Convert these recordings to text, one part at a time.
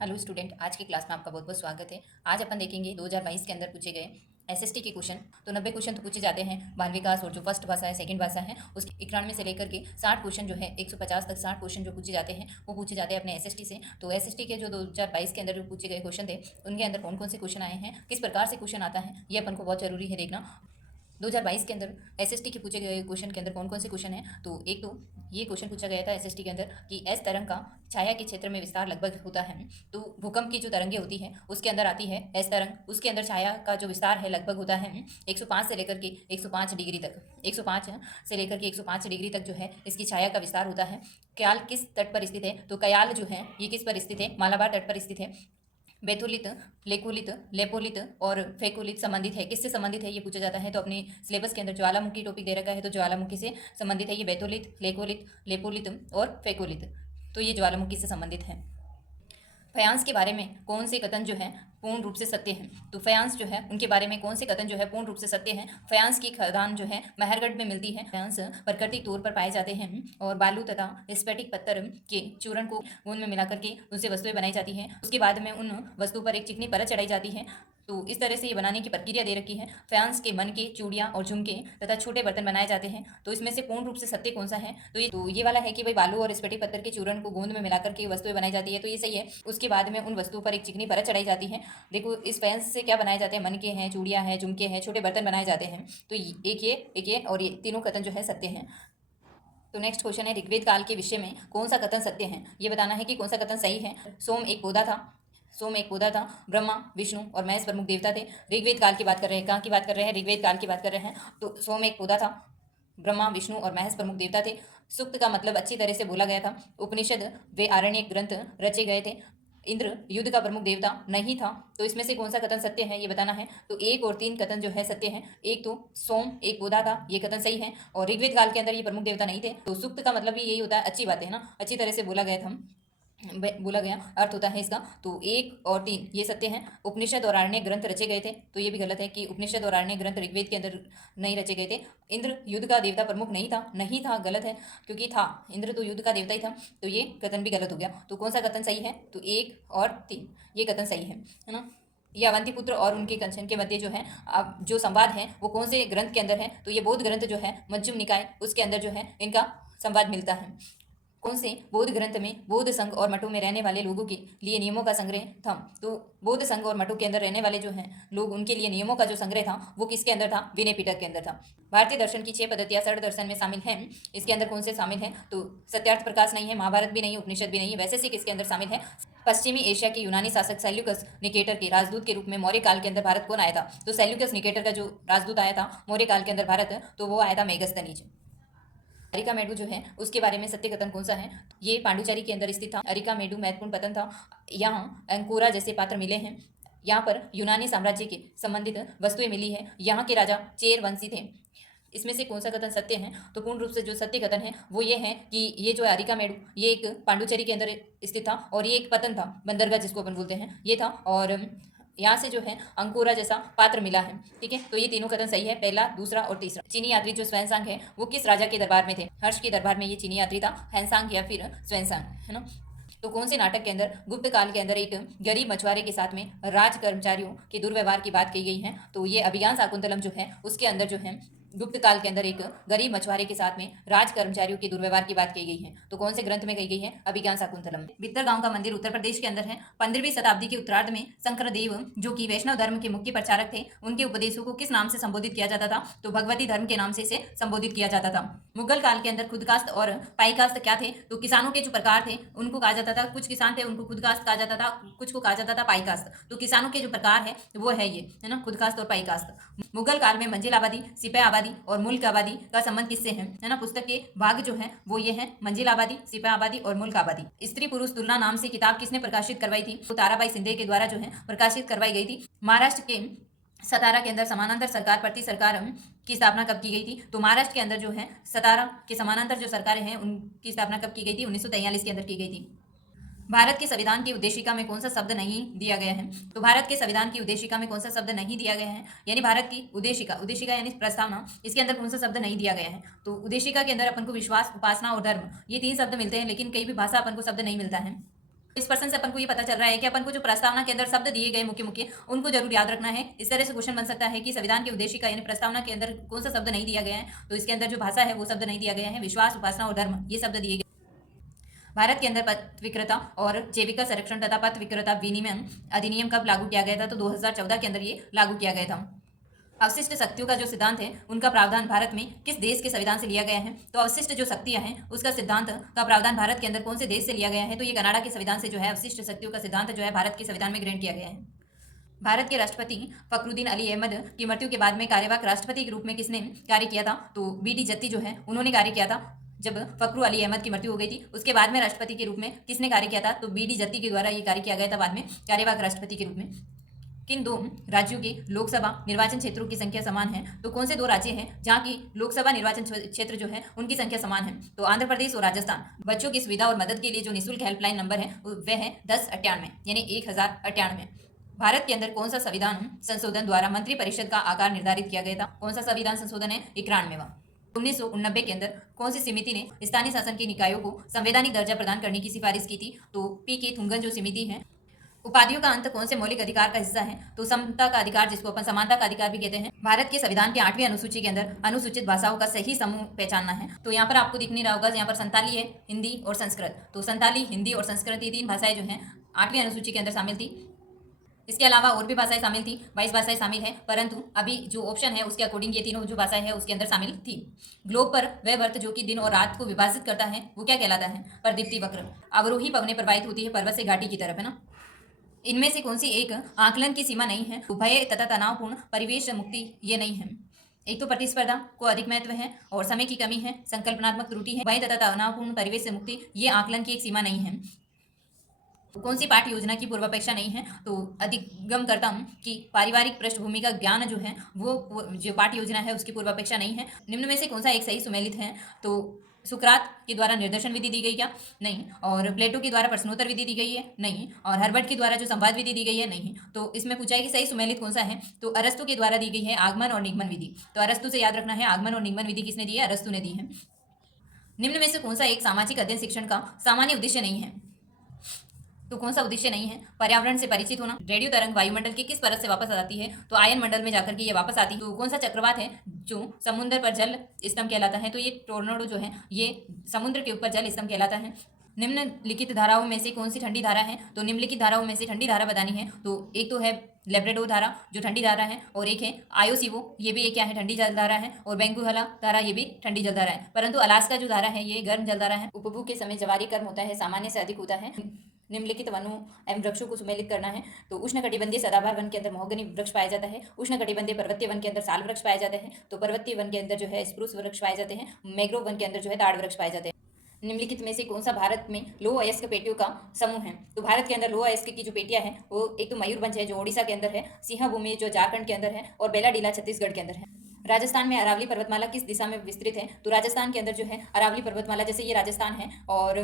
Hello student, आज की class में आपका बहुत बहुत स्वागत है। आज अपन देखेंगे 2022 के अंदर पूछे गए एसएसटी के क्वेश्चन। तो 90 क्वेश्चन तो पूछे जाते हैं बाल विकास और जो फर्स्ट भाषा है, सेकंड भाषा है, उसके 91 से लेकर के 60 क्वेश्चन जो है 150 तक 60 क्वेश्चन जो पूछे जाते हैं वो पूछे जाते हैं अपने एसएसटी से। तो एसएसटी के जो 2022 के अंदर जो पूछे गए क्वेश्चन थे उनके अंदर कौन कौन से क्वेश्चन आए हैं, किस प्रकार से क्वेश्चन आता है, ये अपन को बहुत जरूरी है देखना। 2022 के अंदर एसएसटी के पूछे गए क्वेश्चन के अंदर कौन कौन से क्वेश्चन हैं, तो एक तो ये क्वेश्चन पूछा गया था एसएसटी के अंदर कि एस तरंग का छाया के क्षेत्र में विस्तार लगभग होता है। तो भूकंप की जो तरंगे होती है उसके अंदर आती है एस तरंग, उसके अंदर छाया का जो विस्तार है लगभग होता है 105 से लेकर के 105 डिग्री तक। 105 से लेकर के 105 डिग्री तक जो है इसकी छाया का विस्तार होता है। कयाल किस तट पर स्थित है, तो कयाल जो है ये किस पर स्थित है, मालाबार तट पर स्थित है। बेथुलित, लेकुलित, लेपोलित और फेकुलित संबंधित है, किससे संबंधित है ये पूछा जाता है। तो अपने सिलेबस के अंदर ज्वालामुखी टॉपिक दे रखा है, तो ज्वालामुखी से संबंधित है ये बेथुलित, लेकोलित, लेपोलित और फेकुलित। तो ये ज्वालामुखी से संबंधित है। फयांस के बारे में कौन से कथन जो है पूर्ण रूप से सत्य हैं, तो फयांस जो है उनके बारे में कौन से कथन जो है पूर्ण रूप से सत्य हैं। फयांस की खदान जो है महरगढ़ में मिलती है। फयांस प्राकृतिक तौर पर पाए जाते हैं और बालू तथा स्फटिक पत्थर के चूर्ण को गोंद में मिला करके उनसे वस्तुएं बनाई जाती हैं। उसके बाद में उन वस्तु पर एक चिकनी परत चढ़ाई जाती है। तो इस तरह से ये बनाने की प्रक्रिया दे रखी है। फयांस के मन के चूड़ियाँ और झुमके तथा छोटे बर्तन बनाए जाते हैं। तो इसमें से पूर्ण रूप से सत्य कौन सा है, तो ये वाला है कि भाई बालू और स्फटिक पत्थर के चूर्ण को गोंद में मिलाकर के वस्तुएं बनाई जाती है, तो ये सही है। उसके बाद में उन वस्तुओं पर एक चिकनी परत चढ़ाई जाती है। देखो इस फयांस से क्या बनाए जाते हैं, मन के हैं, चूड़ियाँ हैं, झुमके हैं, छोटे बर्तन बनाए जाते हैं। तो एक ये और ये तीनों कथन जो है सत्य हैं। तो नेक्स्ट क्वेश्चन है ऋग्वेद काल के विषय में कौन सा कथन सत्य है, ये बताना है कि कौन सा कथन सही है। सोम एक पौधा था, सोम एक पौधा था, ब्रह्मा विष्णु और महेश प्रमुख देवता थे। ऋग्वेद काल की बात कर रहे हैं, कहाँ की बात कर रहे हैं, ऋग्वेद काल की बात कर रहे हैं। तो सोम एक पौधा था, ब्रह्मा विष्णु और महेश प्रमुख देवता थे। सूक्त का मतलब अच्छी तरह से बोला गया था। उपनिषद वे आरण्य ग्रंथ रचे गए थे। इंद्र युद्ध का प्रमुख देवता नहीं था। तो इसमें से कौन सा कथन सत्य है ये बताना है। तो एक और तीन कथन जो है सत्य है। एक तो सोम एक पौधा था, ये कथन सही है, और ऋग्वेद काल के अंदर ये प्रमुख देवता नहीं थे। तो सूक्त का मतलब भी यही होता है, अच्छी बात है ना, अच्छी तरह से बोला गया अर्थ होता है इसका। तो एक और तीन ये सत्य हैं। उपनिषद और आरण्य ग्रंथ रचे गए थे, तो ये भी गलत है कि उपनिषद और आरण्य ग्रंथ ऋग्वेद के अंदर नहीं रचे गए थे। इंद्र युद्ध का देवता प्रमुख नहीं था गलत है, क्योंकि था, इंद्र तो युद्ध का देवता ही था। तो ये कथन भी गलत हो गया। तो कौन सा कथन सही है, तो एक और तीन ये कथन सही है ना। ये अवंतीपुत्र और उनके कंचन के मध्य जो है अब जो संवाद है वो कौन से ग्रंथ के अंदर है, तो ये बौद्ध ग्रंथ जो है मज्जुम निकाय उसके अंदर जो है इनका संवाद मिलता है। कौन से बौद्ध ग्रंथ में बौद्ध संघ और मठों में रहने वाले लोगों के लिए नियमों का संग्रह था। तो बौद्ध संघ और मठों के अंदर रहने वाले जो हैं लोग, उनके लिए नियमों का जो संग्रह था वो किसके अंदर था, विनय पिटक के अंदर था। भारतीय दर्शन की 6 पद्धतियां षड दर्शन में शामिल हैं, इसके अंदर कौन से शामिल हैं, तो सत्यार्थ प्रकाश नहीं है, महाभारत भी नहीं, उपनिषद भी नहीं है। वैसे से किसके अंदर शामिल है, पश्चिमी एशिया के यूनानी शासक सेल्यूकस निकेटर के राजदूत के रूप में मौर्य काल के अंदर भारत कौन आया था। तो सेल्यूकस निकेटर का जो राजदूत आया था मौर्य काल के अंदर भारत, तो वो आया था मेगस्थनीज। अरिकामेडु जो है उसके बारे में सत्य कथन कौन सा है, ये पांडुचेरी के अंदर स्थित था। अरिकामेडु महत्वपूर्ण पतन था, यहाँ अंकोरा जैसे पात्र मिले हैं, यहाँ पर यूनानी साम्राज्य के संबंधित वस्तुएं मिली है, यहाँ के राजा चेर वंशी थे। इसमें से कौन सा कथन सत्य है, तो पूर्ण रूप से जो सत्य कथन है वो ये है कि ये जो है अरिकामेडु ये एक पांडुचेरी के अंदर स्थित था, और ये एक पतन था, बंदरगाह जिसको अपन बोलते हैं ये था, और यहाँ से जो है अंकुरा जैसा पात्र मिला है। ठीक है, तो ये तीनों कथन सही है, पहला, दूसरा और तीसरा। चीनी यात्री जो स्वयंसांग है वो किस राजा के दरबार में थे, हर्ष के दरबार में ये चीनी यात्री था, हैंसांग या फिर स्वयंसांग, है ना। तो कौन से नाटक के अंदर गुप्त काल के अंदर एक गरीब मछुआरे के साथ में राज कर्मचारियों के दुर्व्यवहार की बात की गई है, तो ये अभिज्ञान शाकुंतलम जो है उसके अंदर जो है गुप्त काल के अंदर एक गरीब मछुआरे के साथ में राज कर्मचारियों के दुर्व्यवहार की बात की गई है। तो कौन से ग्रंथ में कही गई है, अभिज्ञान शाकुंतलम। बित्तर गांव का मंदिर उत्तर प्रदेश के अंदर है। 15वीं शताब्दी के उत्तरार्ध में शंकरदेव जो कि वैष्णव धर्म के मुख्य प्रचारक थे, उनके उपदेशों को किस नाम से संबोधित किया जाता था, तो भगवती धर्म के नाम से इसे संबोधित किया जाता था। मुगल काल के अंदर खुदकास्त और पाईकास्त क्या थे, तो किसानों के जो प्रकार थे उनको कहा जाता था, कुछ किसान थे उनको खुदकास्त कहा जाता था, कुछ को कहा जाता था पाईकास्त। तो किसानों के जो प्रकार है वो है ये, है ना, खुदकास्त और पाईकास्त। मुगल काल में मंजिल आबादी, सिपाही आबादी और मुल्क आबादी का संबंध किससे है ना। पुस्तक के भाग जो है वो ये है, मंजिल आबादी, सिपाही आबादी और मुल्क आबादी। स्त्री पुरुष तुलना नाम से किताब किसने प्रकाशित करवाई थी, तो ताराबाई सिंधे के द्वारा जो है प्रकाशित करवाई गई थी। महाराष्ट्र के सतारा के अंदर समानांतर सरकार प्रति सरकार की स्थापना कब की गई थी, तो महाराष्ट्र के अंदर जो है सतारा के समानांतर जो सरकारें हैं उनकी स्थापना कब की गई थी, 1943 के अंदर की गई थी। भारत के संविधान की उद्देशिका में कौन सा शब्द नहीं दिया गया है, तो भारत के संविधान की उद्देशिका में कौन सा शब्द नहीं दिया गया है, यानी भारत की उद्देशिका यानी प्रस्तावना, इसके अंदर कौन सा शब्द नहीं दिया गया है। तो उद्देशिका के अंदर अपन को विश्वास, उपासना और धर्म ये 3 शब्द मिलते हैं, लेकिन कई भी भाषा अपन को शब्द नहीं मिलता है। इस पर्सन से अपन को ये पता चल रहा है कि अपन को जो प्रस्तावना के अंदर शब्द दिए गए मुख्य मुख्य उनको जरूर याद रखना है। इस तरह से क्वेश्चन बन सकता है कि संविधान की उद्देशिका यानी प्रस्तावना के अंदर कौन सा शब्द नहीं दिया गया है, तो इसके अंदर जो भाषा है वो शब्द नहीं दिया गया है। विश्वास, उपासना और धर्म ये शब्द दिए गए। भारत के अंदर पथ विक्रेता और जैविक संरक्षण तथा पथ विक्रेता विनिमय अधिनियम कब लागू किया गया था, तो 2014 के अंदर ये लागू किया गया था। अवशिष्ट शक्तियों का जो सिद्धांत है उनका प्रावधान भारत में किस देश के संविधान से लिया गया है, तो अवशिष्ट जो शक्तियां हैं उसका सिद्धांत का प्रावधान भारत के अंदर कौन से देश से लिया गया है, तो ये कनाडा के संविधान से जो है अवशिष्ट शक्तियों का सिद्धांत जो है भारत के संविधान में ग्रहण किया गया है। भारत के राष्ट्रपति फखरुद्दीन अली अहमद की मृत्यु के बाद में कार्यवाहक राष्ट्रपति के रूप में किसने कार्य किया था, तो बी.डी. जत्ती जो है उन्होंने कार्य किया था। जब फखरू अली अहमद की मृत्यु हो गई थी उसके बाद में राष्ट्रपति के रूप में किसने कार्य किया था, तो बी.डी. जत्ती के द्वारा ये कार्य किया गया था बाद में कार्यवाहक राष्ट्रपति के रूप में। किन दो राज्यों के लोकसभा निर्वाचन क्षेत्रों की संख्या समान है, तो कौन से दो राज्य हैं जहां की लोकसभा निर्वाचन क्षेत्र जो है उनकी संख्या समान है, तो आंध्र प्रदेश और राजस्थान। बच्चों की सुविधा और मदद के लिए जो निःशुल्क हेल्पलाइन नंबर है वह है 1098 यानी 1098। भारत के अंदर कौन सा संविधान संशोधन द्वारा मंत्रिपरिषद का आकार निर्धारित किया गया था, कौन सा संविधान संशोधन है, 91वां। 1989 के अंदर कौन सी समिति ने स्थानीय शासन के निकायों को संवैधानिक दर्जा प्रदान करने की सिफारिश की थी, तो पी.के. थुंगन जो समिति है। उपाधियों का अंत कौन से मौलिक अधिकार का हिस्सा है, तो समता का अधिकार जिसको अपन समानता का अधिकार भी कहते हैं। भारत के संविधान के 8वीं अनुसूची के अंदर अनुसूचित भाषाओं का सही समूह पहचानना है, तो यहाँ पर आपको दिख नहीं रहा होगा, यहाँ पर संताली है, हिंदी और संस्कृत। तो संताली, हिंदी और संस्कृत ये 3 भाषाएं जो हैं 8वीं अनुसूची के अंदर शामिल थी। इसके अलावा और भी भाषाएं शामिल थी, 22 भाषाएं शामिल हैं, परंतु अभी जो ऑप्शन है उसके अकॉर्डिंग ये तीनों जो भाषाएं हैं उसके अंदर शामिल थी। ग्लोब पर वह वर्त जो कि दिन और रात को विभाजित करता है वो क्या कहलाता है, प्रदीप्ति वक्र। अवरोही पवनें प्रवाहित होती है पर्वत से घाटी की तरफ, है ना। इनमें से कौन सी एक आकलन की सीमा नहीं है, भय तथा तनावपूर्ण परिवेश मुक्ति ये नहीं है। एक तो प्रतिस्पर्धा को अधिक महत्व है और समय की कमी है, संकल्पनात्मक त्रुटि है, भय तथा तनावपूर्ण परिवेश से मुक्ति ये आकलन की एक सीमा नहीं है। कौन सी पाठ्य योजना की पूर्वापेक्षा नहीं है, तो अधिगम करता हूँ कि पारिवारिक पृष्ठभूमि का ज्ञान जो है वो जो पाठ्य योजना है उसकी पूर्वापेक्षा नहीं है। निम्न में से कौन सा एक सही सुमेलित है, तो सुकरात के द्वारा निर्देशन विधि दी गई क्या, नहीं। और प्लेटो के द्वारा प्रश्नोत्तर विधि दी गई है, नहीं। और हर्बर्ट के द्वारा जो संवाद विधि दी गई है, नहीं। तो इसमें पूछा है कि सही सुमेलित कौन सा है, तो अरस्तु के द्वारा दी गई है आगमन और निगमन विधि। तो अरस्तु से याद रखना है, आगमन और निगमन विधि किसने दी है, अरस्तु ने दी है। निम्न में से कौन सा एक सामाजिक अध्ययन शिक्षण का सामान्य उद्देश्य नहीं है, तो कौन सा उद्देश्य नहीं है, पर्यावरण से परिचित होना। रेडियो तरंग वायुमंडल के किस परत से वापस आती है, तो आयन मंडल में जाकर के ये वापस आती है। तो कौन सा चक्रवात है जो समुद्र पर जल स्तंभ कहलाता है, तो ये टोर्नाडो जो है ये समुद्र के ऊपर जल स्तंभ कहलाता है। निम्नलिखित धाराओं में से कौन सी ठंडी धारा है, तो निम्नलिखित धाराओं में से ठंडी धारा बतानी है, तो एक तो है लेब्रेडोर धारा जो ठंडी धारा है, और एक है आयोसीवो ये भी एक क्या है, ठंडी जल धारा है, और बेंगुहला धारा ये भी ठंडी जल धारा है। परंतु अलास्का जो धारा है ये गर्म जल धारा है। उपभोग के समय जवारी कर्म होता है, सामान्य से अधिक होता है। निम्नलिखित वनों एवं वृक्षों को सुमेलित करना है, तो उष्णकटिबंधीय सदाबहार वन के अंदर महोगनी वृक्ष पाया जाता है। उष्णकटिबंधीय पर्वतीय वन के अंदर साल वृक्ष पाए जाते हैं। तो पर्वतीय वन के अंदर जो है स्प्रूस वृक्ष पाए जाते हैं। मैंग्रोव वन के अंदर जो है ताड़ वृक्ष पाए जाते हैं। निम्नलिखित में से कौन सा भारत में लोह अयस्क पेटियों का समूह है, तो भारत के अंदर लोह अयस्क की जो पेटियां हैं वो एक तो मयूरभंज है जो ओडिशा के अंदर है, सिंहभूमि जो झारखंड के अंदर है, और बेलाडीला छत्तीसगढ़ के अंदर है। राजस्थान में अरावली पर्वतमाला किस दिशा में विस्तृत है, तो राजस्थान के अंदर जो है अरावली पर्वतमाला, जैसे ये राजस्थान है और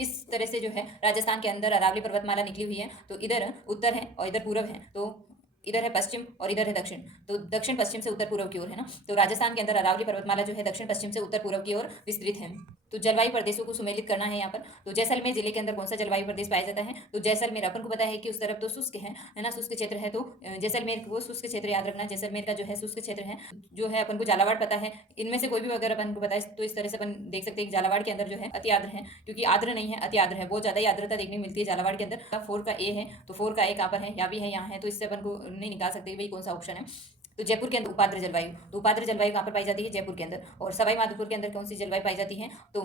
इस तरह से जो है राजस्थान के अंदर अरावली पर्वतमाला निकली हुई है, तो इधर उत्तर है और इधर पूर्व है, तो इधर है पश्चिम और इधर है दक्षिण, तो दक्षिण पश्चिम से उत्तर पूर्व की ओर है ना। तो राजस्थान के अंदर अरावली पर्वतमाला जो है दक्षिण पश्चिम से उत्तर पूर्व की ओर विस्तृत है। तो जलवायु प्रदेशों को सुमेलित करना है यहाँ पर। तो जैसलमेर जिले के अंदर कौन सा जलवायु प्रदेश पाया जाता है, तो जैसलमेर अपन को पता है कि उस तरफ तो शुष्क है ना, शुष्क क्षेत्र है, तो जैसलमेर को शुष्क क्षेत्र याद रखना। जैसलमेर का जो है शुष्क क्षेत्र है, जो है अपन को झालावाड़ पता है। इनमें से कोई भी अगर अपन को पता है तो इस तरह से अपन देख सकते हैं कि झालावाड़ के अंदर जो है अति आर्द्र है, क्योंकि आर्द्र नहीं है अति आर्द्र है, बहुत ज्यादा ही आर्द्रता देखने मिलती है झालावाड़ के अंदर। 4 का ए है, तो 4 का ए कहाँ पर है, या भी है यहाँ है, तो इससे अपन को नहीं निकाल सकते भाई कौन सा ऑप्शन है। तो जयपुर के अंदर उपाद्र जलवायु, तो उपाद्र जलवायु कहाँ पर पाई जाती है, जयपुर के अंदर। और सवाई माधोपुर के अंदर कौन सी जलवायु पाई जाती है, तो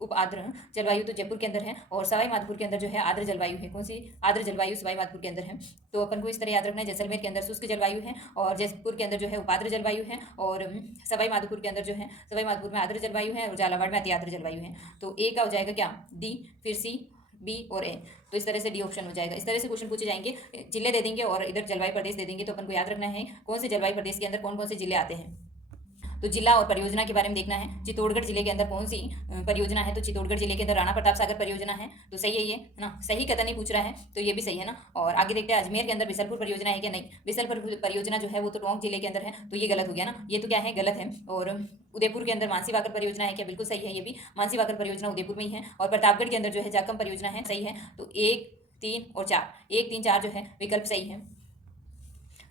उपाद्र जलवायु तो जयपुर के अंदर है, और सवाई माधोपुर के अंदर जो है आर्द्र जलवायु है। कौन सी आर्द्र जलवायु सवाई माधोपुर के अंदर है। तो अपन को इस तरह याद रखना है, जैसलमेर के अंदर शुष्क जलवायु है, और जयपुर के अंदर जो है उपाद्र जलवायु है, और सवाई माधोपुर के अंदर जो है सवाई माधोपुर में आर्द्र जलवायु है, और झालावाड़ में अति आर्द्र जलवायु है। तो ए का हो जाएगा क्या, डी, फिर सी, बी और ए, तो इस तरह से डी ऑप्शन हो जाएगा। इस तरह से क्वेश्चन पूछे जाएंगे, जिले दे देंगे और इधर जलवायु प्रदेश दे देंगे, तो अपन को याद रखना है कौन से जलवायु प्रदेश के अंदर कौन कौन से जिले आते हैं। तो जिला और परियोजना के बारे में देखना है। चित्तौड़गढ़ जिले के अंदर कौन सी परियोजना है, तो चित्तौड़गढ़ जिले के अंदर राणा प्रताप सागर परियोजना है, तो सही है ये, है ना। सही कथन नहीं पूछ रहा है तो ये भी सही है ना। और आगे देखते हैं अजमेर के अंदर बिसलपुर परियोजना है क्या, नहीं। बिसलपुर परियोजना जो है वो तो टोंक जिले के अंदर है, तो ये गलत हो गया ना, ये तो क्या है, गलत है। और उदयपुर के अंदर मानसी वाकर परियोजना है क्या, बिल्कुल सही है, ये भी मानसी वाकर परियोजना उदयपुर में ही है। और प्रतापगढ़ के अंदर जो है जाकम परियोजना है, सही है। तो 1, 3 और 4, 1, 3, 4 जो है विकल्प सही है।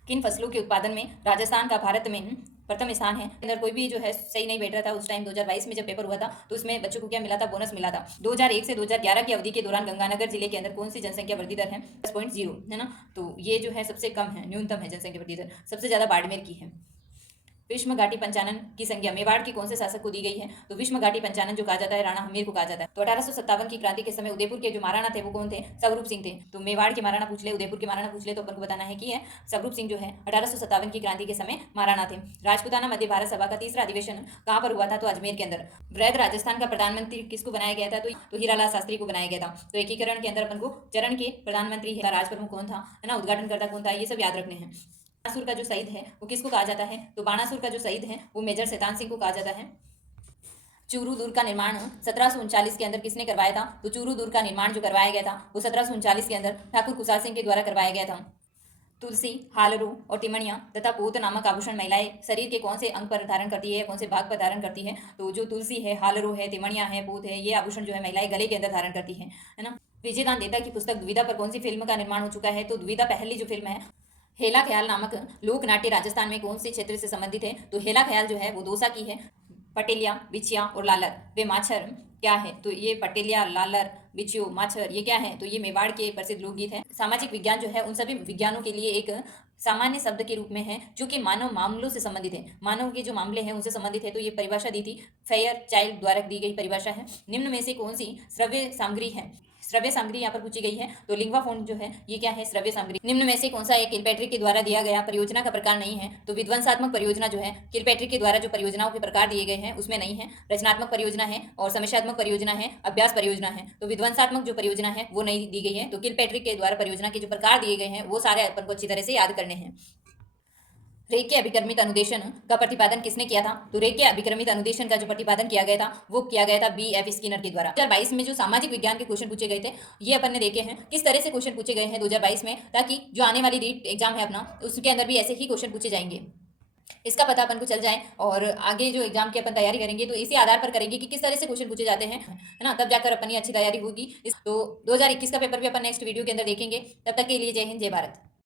किन फसलों के उत्पादन में राजस्थान का भारत में प्रथम स्थान है, अंदर कोई भी जो है सही नहीं बैठ रहा था उस टाइम 2022 में जब पेपर हुआ था, तो उसमें बच्चों को क्या मिला था, बोनस मिला था। 2001 से 2011 की अवधि के दौरान गंगानगर जिले के अंदर कौन सी जनसंख्या वृद्धि दर है, 10.0, है ना। तो ये जो है सबसे कम है, न्यूनतम है जनसंख्या वृद्धि दर, सबसे ज्यादा बाड़मेर की है। विश्व घाटी पंचानन की संज्ञा मेवाड़ के कौन से शासक को दी गई है, तो विश्व घाटी पंचानन जो कहा जाता है राणा हमीर को कहा जाता है। तो 1857 की क्रांति के समय उदयपुर के जो महाराणा थे वो कौन थे, स्वरूप सिंह थे। तो मेवाड़ के महाराणा पूछ ले, उदयपुर के महाराणा पूछ ले, तो अपन को बताना है कि है स्वरूप सिंह जो है 1857 की क्रांति के समय महाराणा थे। राजपूताना मध्य भारत सभा का तीसरा अधिवेशन कहाँ पर हुआ था, तो अजमेर के अंदर। वृहद राजस्थान का प्रधानमंत्री किसको बनाया गया था, तो हीरालाल शास्त्री को बनाया गया था। तो एकीकरण के अंदर अपन को चरण के प्रधानमंत्री का राज प्रमुख कौन था, है ना, उद्घाटनकर्ता कौन था, ये सब याद रखने हैं। बाणासुर का जो शहीद है वो किसको कहा जाता है, तो बाणासुर का जो शहीद है वो मेजर शैतान सिंह को कहा जाता है। चूरू दुर्ग का निर्माण 1739 के अंदर किसने करवाया था, तो चूरू दुर्ग का निर्माण जो करवाया गया था वो 1739 के अंदर ठाकुर कुसाल सिंह के द्वारा करवाया गया था। तुलसी, हालरू और तिमणिया तथा पोत नामक आभूषण महिलाएं शरीर के कौन से अंग पर धारण करती है, कौन से भाग पर धारण करती है, तो जो तुलसी है, हालरू है, तिमणिया है, पोत है, ये आभूषण जो है महिलाएं गले के अंदर धारण करती है ना। विजयदान देता की पुस्तक दुविधा पर कौन सी फिल्म का निर्माण हो चुका है, तो दुविधा पहली जो फिल्म है। हेला ख्याल नामक लोक नाट्य राजस्थान में कौन से क्षेत्र से संबंधित है, तो हेला ख्याल जो है वो दौसा की है। पटेलिया, बिछिया और लालर वे माछर क्या है, तो ये पटेलिया, लालर, बिछियो, माछर ये क्या है, तो ये मेवाड़ के प्रसिद्ध लोकगीत है। सामाजिक विज्ञान जो है उन सभी विज्ञानों के लिए एक सामान्य शब्द के रूप में है जो कि मानव मामलों से संबंधित है, मानव के जो मामले हैं उनसे संबंधित है। तो ये परिभाषा दी थी फेयर चाइल्ड द्वारा दी गई परिभाषा है। निम्न में से कौन सी श्रव्य सामग्री है, श्रव्य सामग्री यहाँ पर पूछी गई है, तो लिंगवा फोन जो है ये क्या है, श्रव्य सामग्री। निम्न में से कौन सा एक किलपैट्रिक के द्वारा दिया गया परियोजना का प्रकार नहीं है, तो विध्वंसात्मक परियोजना जो है किलपैट्रिक के द्वारा जो परियोजनाओं के प्रकार दिए गए हैं उसमें नहीं है। रचनात्मक परियोजना है और समस्यात्मक परियोजना है, अभ्यास परियोजना है। तो विध्वंसात्मक जो परियोजना है वो नहीं दी गई है। तो किलपैट्रिक के द्वारा परियोजना के जो प्रकार दिए गए हैं वो सारे अपन को अच्छी तरह से याद करने हैं। रेखीय अभिक्रमित अनुदेशन का प्रतिपादन किसने किया था, तो रेखीय अभिक्रमित अनुदेशन का जो प्रतिपादन किया गया था वो किया गया था BF स्किनर के द्वारा। 2022 में जो सामाजिक विज्ञान के क्वेश्चन पूछे गए थे ये अपन ने देखे हैं किस तरह से क्वेश्चन पूछे गए हैं 2022 में, ताकि जो आने वाली रीट एग्जाम है अपना उसके अंदर भी ऐसे ही क्वेश्चन पूछे जाएंगे, इसका पता अपन को चल जाए। और आगे जो एग्जाम की अपन तैयारी करेंगे तो इसी आधार पर करेंगे कि किस तरह से क्वेश्चन पूछे जाते हैं, है ना, तब जाकर अपनी अच्छी तैयारी होगी। तो 2021 का पेपर भी अपन नेक्स्ट वीडियो के अंदर देखेंगे। तब तक के लिए जय हिंद, जय भारत।